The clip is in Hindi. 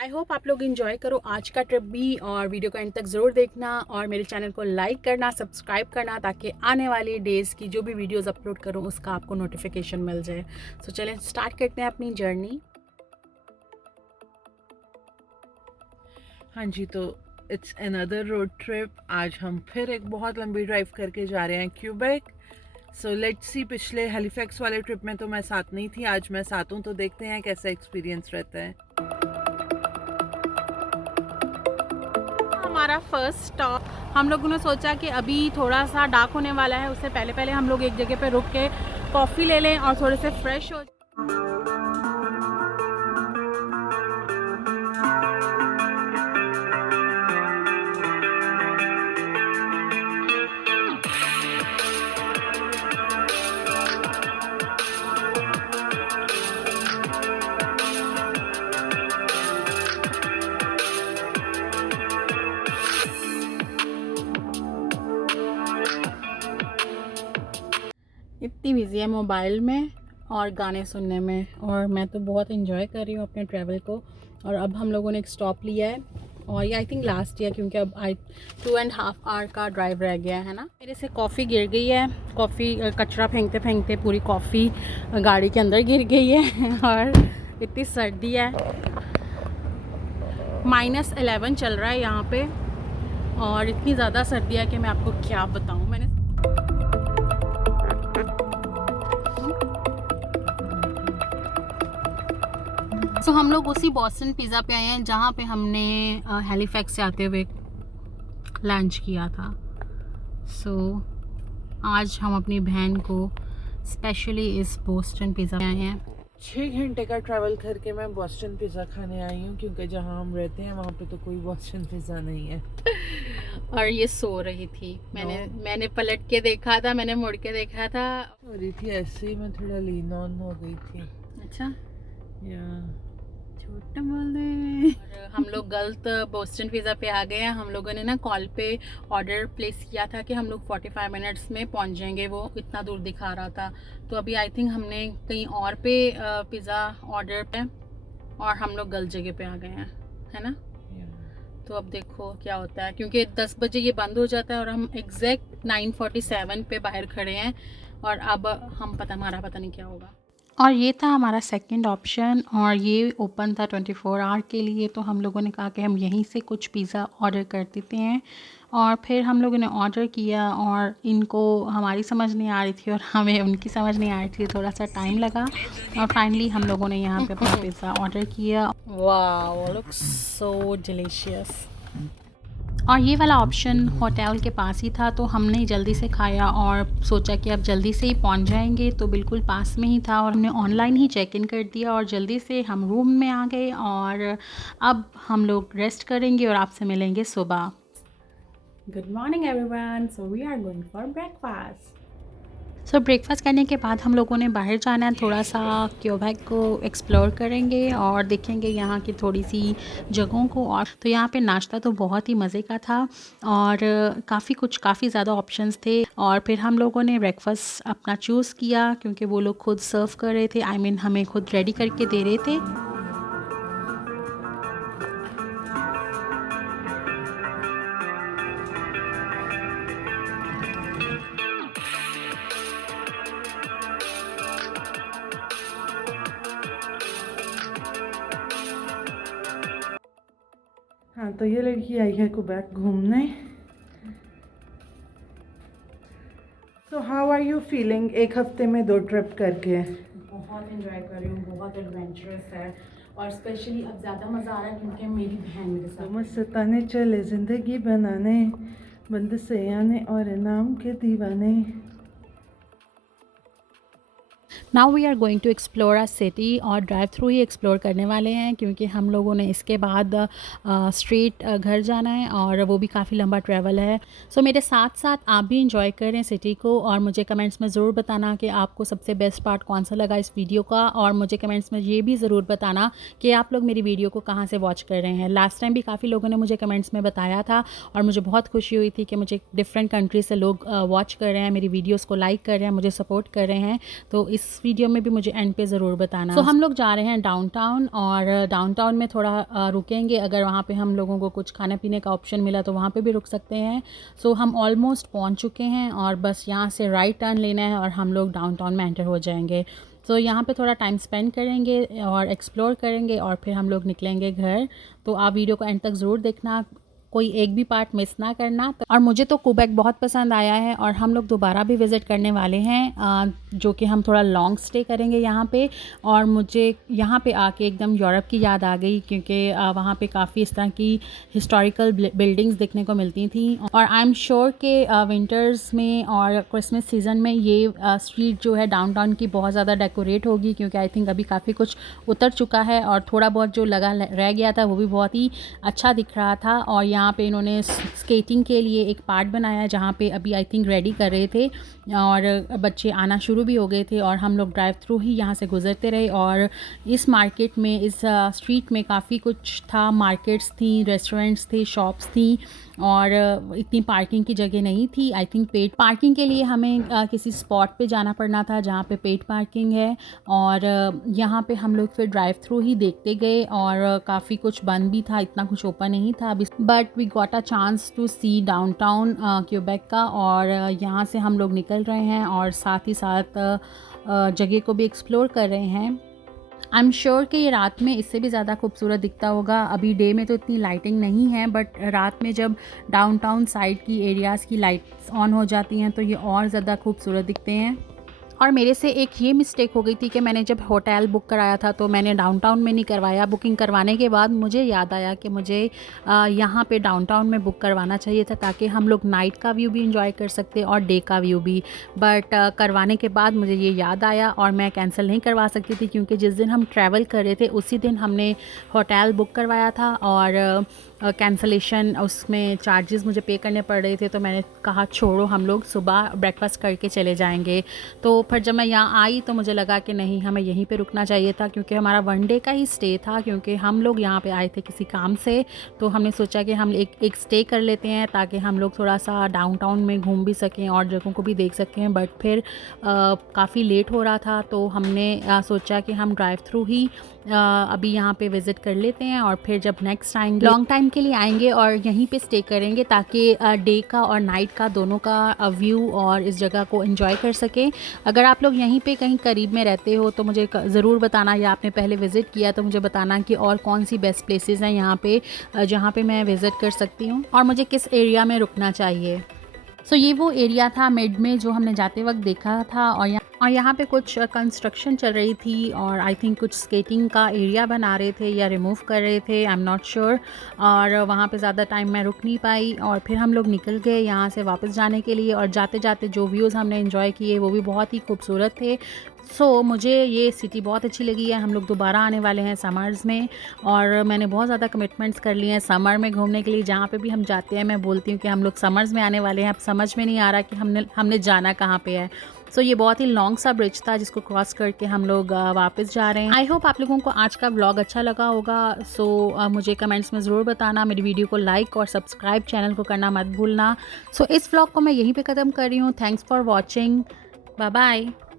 आई होप आप लोग इन्जॉय करो आज का ट्रिप भी, और वीडियो को एंड तक ज़रूर देखना और मेरे चैनल को लाइक करना, सब्सक्राइब करना, ताकि आने वाली डेज़ की जो भी वीडियोस अपलोड करूँ उसका आपको नोटिफिकेशन मिल जाए। सो चलें स्टार्ट करते हैं अपनी जर्नी। हाँ जी, तो इट्स अनदर रोड ट्रिप। आज हम फिर एक बहुत लंबी ड्राइव करके जा रहे हैं क्यूबेक। सो लेट्स सी, पिछले हैलिफैक्स वाले ट्रिप में तो मैं साथ नहीं थी, आज मैं साथ हूँ, तो देखते हैं कैसा एक्सपीरियंस रहता है। हमारा फर्स्ट स्टॉप, हम लोगों ने सोचा कि अभी थोड़ा सा डार्क होने वाला है, उससे पहले पहले हम लोग एक जगह पे रुक के कॉफ़ी ले लें और थोड़े से फ्रेश हो। इतनी बिजी है मोबाइल में और गाने सुनने में, और मैं तो बहुत इन्जॉय कर रही हूँ अपने ट्रैवल को। और अब हम लोगों ने एक स्टॉप लिया है और ये आई थिंक लास्ट ईयर, क्योंकि अब 2.5 आवर का ड्राइव रह गया है ना। मेरे से कॉफ़ी गिर गई है, कॉफ़ी कचरा फेंकते फेंकते पूरी कॉफ़ी गाड़ी के अंदर गिर गई है और इतनी सर्दी है, -11 चल रहा है यहाँ पे, और इतनी ज़्यादा सर्दी है कि मैं आपको क्या बताऊँ। मैंने हम लोग उसी बॉस्टन पिज़्ज़ा पे आए हैं जहाँ पे हमने हैलिफैक्स से आते हुए लंच किया था। आज हम अपनी बहन को स्पेशली इस बॉस्टन पिज़्ज़ा पे आए हैं। 6 घंटे का ट्रैवल करके मैं बॉस्टन पिज़्ज़ा खाने आई हूँ, क्योंकि जहाँ हम रहते हैं वहाँ पे तो कोई बॉस्टन पिज़्ज़ा नहीं है। और ये सो रही थी, मैंने पलट के देखा था, मैंने मुड़ के देखा था, हो रही थी ऐसे ही, मैं थोड़ा लीन ऑन हो गई थी। अच्छा या झूठ बोल दे। हम लोग गलत बोस्टन पिज़्ज़ा पे आ गए हैं। हम लोगों ने ना कॉल पे ऑर्डर प्लेस किया था कि हम लोग 45 मिनट्स में पहुंच जाएंगे, वो इतना दूर दिखा रहा था। तो अभी आई थिंक हमने कहीं और पे पिज़्ज़ा ऑर्डर पे, और हम लोग गलत जगह पे आ गए हैं, है ना। तो अब देखो क्या होता है, क्योंकि 10 बजे ये बंद हो जाता है और हम एग्जैक्ट 9:47 पे बाहर खड़े हैं, और अब हमारा पता नहीं क्या होगा। और ये था हमारा सेकंड ऑप्शन, और ये ओपन था 24 आवर के लिए। तो हम लोगों ने कहा कि हम यहीं से कुछ पिज़्ज़ा ऑर्डर कर देते हैं, और फिर हम लोगों ने ऑर्डर किया, और इनको हमारी समझ नहीं आ रही थी और हमें उनकी समझ नहीं आ रही थी, थोड़ा सा टाइम लगा, और फाइनली हम लोगों ने यहाँ पे अपना पिज़्ज़ा ऑर्डर किया। Wow, looks so delicious. और ये वाला ऑप्शन होटल के पास ही था, तो हमने जल्दी से खाया और सोचा कि अब जल्दी से ही पहुंच जाएंगे, तो बिल्कुल पास में ही था, और हमने ऑनलाइन ही चेक इन कर दिया और जल्दी से हम रूम में आ गए। और अब हम लोग रेस्ट करेंगे और आपसे मिलेंगे सुबह। Good morning everyone, so we are going for breakfast. Breakfast करने के बाद हम लोगों ने बाहर जाना है, थोड़ा सा क्यूबेक को एक्सप्लोर करेंगे और देखेंगे यहाँ की थोड़ी सी जगहों को। और तो यहाँ पे नाश्ता तो बहुत ही मज़े का था, और काफ़ी ज़्यादा ऑप्शंस थे। और फिर हम लोगों ने ब्रेकफास्ट अपना चूज़ किया, क्योंकि वो लोग खुद सर्व कर रहे थे, हमें खुद रेडी करके दे रहे थे। हाँ, तो ये लड़की आई है क्यूबेक घूमने। So how are you feeling एक हफ्ते में 2 ट्रिप करके? बहुत इंजॉय कर रही हूँ, बहुत एडवेंचरस है, और स्पेशली अब ज़्यादा मज़ा आ रहा है क्योंकि मेरी बहन मेरे साथ। तो सताने चले ज़िंदगी बनाने, बंद से आने और नाम के दीवाने। Now we are going to explore a city, और ड्राइव थ्रू ही एक्सप्लोर करने वाले हैं, क्योंकि हम लोगों ने इसके बाद स्ट्रेट घर जाना है, और वो भी काफ़ी लंबा ट्रैवल है। सो मेरे साथ साथ आप भी इंजॉय करें सिटी को, और मुझे कमेंट्स में ज़रूर बताना कि आपको सबसे बेस्ट पार्ट कौन सा लगा इस वीडियो का, और मुझे कमेंट्स में ये भी ज़रूर बताना कि आप लोग मेरी वीडियो को कहाँ से वॉच कर रहे हैं। लास्ट टाइम भी काफ़ी लोगों ने मुझे कमेंट्स में बताया था, और मुझे बहुत खुशी हुई थी कि मुझे डिफरेंट कंट्री से लोग वॉच कर रहे हैं, मेरी वीडियोज़ को लाइक कर रहे हैं, मुझे सपोर्ट कर रहे हैं। तो इस इस वीडियो में भी मुझे एंड पे ज़रूर बताना। तो हम लोग जा रहे हैं डाउनटाउन, और डाउनटाउन में थोड़ा रुकेंगे। अगर वहाँ पे हम लोगों को कुछ खाने पीने का ऑप्शन मिला तो वहाँ पे भी रुक सकते हैं। सो हम ऑलमोस्ट पहुँच चुके हैं और बस यहाँ से राइट टर्न लेना है और हम लोग डाउनटाउन में एंटर हो जाएंगे। तो यहाँ पे थोड़ा टाइम स्पेंड करेंगे और एक्सप्लोर करेंगे और फिर हम लोग निकलेंगे घर। तो आप वीडियो को एंड तक ज़रूर देखना, कोई एक भी पार्ट मिस ना करना। और मुझे तो क्यूबेक बहुत पसंद आया है और हम लोग दोबारा भी विज़िट करने वाले हैं, जो कि हम थोड़ा लॉन्ग स्टे करेंगे यहाँ पे। और मुझे यहाँ पे आके एकदम यूरोप की याद आ गई, क्योंकि वहाँ पे काफ़ी इस तरह की हिस्टोरिकल बिल्डिंग्स देखने को मिलती थी। और आई एम श्योर कि विंटर्स में और क्रिसमस सीज़न में ये स्ट्रीट जो है डाउनटाउन की बहुत ज़्यादा डेकोरेट होगी, क्योंकि आई थिंक अभी काफ़ी कुछ उतर चुका है और थोड़ा बहुत जो लगा रह गया था वो भी बहुत ही अच्छा दिख रहा था। और यहाँ पे इन्होंने स्केटिंग के लिए एक पार्ट बनाया है जहाँ पे अभी आई थिंक रेडी कर रहे थे और बच्चे आना शुरू भी हो गए थे। और हम लोग ड्राइव थ्रू ही यहाँ से गुजरते रहे। और इस मार्केट में, इस स्ट्रीट में काफ़ी कुछ था, मार्केट्स थी, रेस्टोरेंट्स थे, शॉप्स थी, और इतनी पार्किंग की जगह नहीं थी। आई थिंक पेड पार्किंग के लिए हमें किसी स्पॉट पे जाना पड़ना था जहाँ पे पेड पार्किंग है। और यहाँ पे हम लोग फिर ड्राइव थ्रू ही देखते गए और काफ़ी कुछ बंद भी था, इतना कुछ ओपन नहीं था अभी। But we got a chance to see downtown Quebec का। और यहाँ से हम लोग निकल रहे हैं और साथ ही साथ जगह को भी एक्सप्लोर कर रहे हैं। आई एम श्योर कि ये रात में इससे भी ज़्यादा खूबसूरत दिखता होगा। अभी डे में तो इतनी लाइटिंग नहीं है, बट रात में जब डाउनटाउन साइड की एरियाज़ की लाइट्स ऑन हो जाती हैं तो ये और ज़्यादा खूबसूरत दिखते हैं। और मेरे से एक ये मिस्टेक हो गई थी कि मैंने जब होटल बुक कराया था तो मैंने डाउनटाउन में नहीं करवाया। बुकिंग करवाने के बाद मुझे याद आया कि मुझे यहाँ पे डाउनटाउन में बुक करवाना चाहिए था, ताकि हम लोग नाइट का व्यू भी इंजॉय कर सकते और डे का व्यू भी। बट करवाने के बाद मुझे ये याद आया और मैं कैंसिल नहीं करवा सकती थी, क्योंकि जिस दिन हम ट्रैवल कर रहे थे उसी दिन हमने होटल बुक करवाया था और कैंसलेशन उसमें चार्जेस मुझे पे करने पड़ रहे थे। तो मैंने कहा छोड़ो, हम लोग सुबह ब्रेकफास्ट करके चले जाएंगे। तो फिर जब मैं यहाँ आई तो मुझे लगा कि नहीं, हमें यहीं पे रुकना चाहिए था, क्योंकि हमारा वन डे का ही स्टे था। क्योंकि हम लोग यहाँ पे आए थे किसी काम से, तो हमने सोचा कि हम एक स्टे कर लेते हैं ताकि हम लोग थोड़ा सा डाउनटाउन में घूम भी सकें और जगहों को भी देख सकें। बट फिर काफ़ी लेट हो रहा था तो हमने सोचा कि हम ड्राइव थ्रू ही अभी यहाँ पे विज़िट कर लेते हैं और फिर जब नेक्स्ट टाइम लॉन्ग टाइम के लिए आएंगे और यहीं पे स्टे करेंगे, ताकि डे का और नाइट का दोनों का व्यू और इस जगह को एंजॉय कर सकें। अगर आप लोग यहीं पे कहीं करीब में रहते हो तो मुझे ज़रूर बताना, या आपने पहले विज़िट किया तो मुझे बताना कि और कौन सी बेस्ट प्लेसेस हैं यहाँ पे जहाँ पे मैं विज़िट कर सकती हूँ और मुझे किस एरिया में रुकना चाहिए। सो ये वो एरिया था मिड में जो हमने जाते वक्त देखा था। और यहाँ पे कुछ कंस्ट्रक्शन चल रही थी और आई थिंक कुछ स्केटिंग का एरिया बना रहे थे या रिमूव कर रहे थे, आई एम नॉट श्योर। और वहाँ पे ज़्यादा टाइम मैं रुक नहीं पाई और फिर हम लोग निकल गए यहाँ से वापस जाने के लिए। और जाते जाते जो व्यूज़ हमने एंजॉय किए वो भी बहुत ही खूबसूरत थे। सो मुझे ये सिटी बहुत अच्छी लगी है। हम लोग दोबारा आने वाले हैं समर्स में और मैंने बहुत ज़्यादा कमिटमेंट्स कर लिए हैं समर में घूमने के लिए। जहाँ पे भी हम जाते हैं मैं बोलती हूँ कि हम लोग समर्स में आने वाले हैं। अब समझ में नहीं आ रहा कि हमने जाना कहाँ पे है। सो ये बहुत ही लॉन्ग सा ब्रिज था जिसको क्रॉस करके हम लोग वापस जा रहे हैं। आई होप आप लोगों को आज का व्लॉग अच्छा लगा होगा। सो मुझे कमेंट्स में ज़रूर बताना। मेरी वीडियो को लाइक और सब्सक्राइब चैनल को करना मत भूलना। सो इस व्लॉग को मैं यहीं पे ख़त्म कर रही हूँ। Thanks for watching. Bye bye.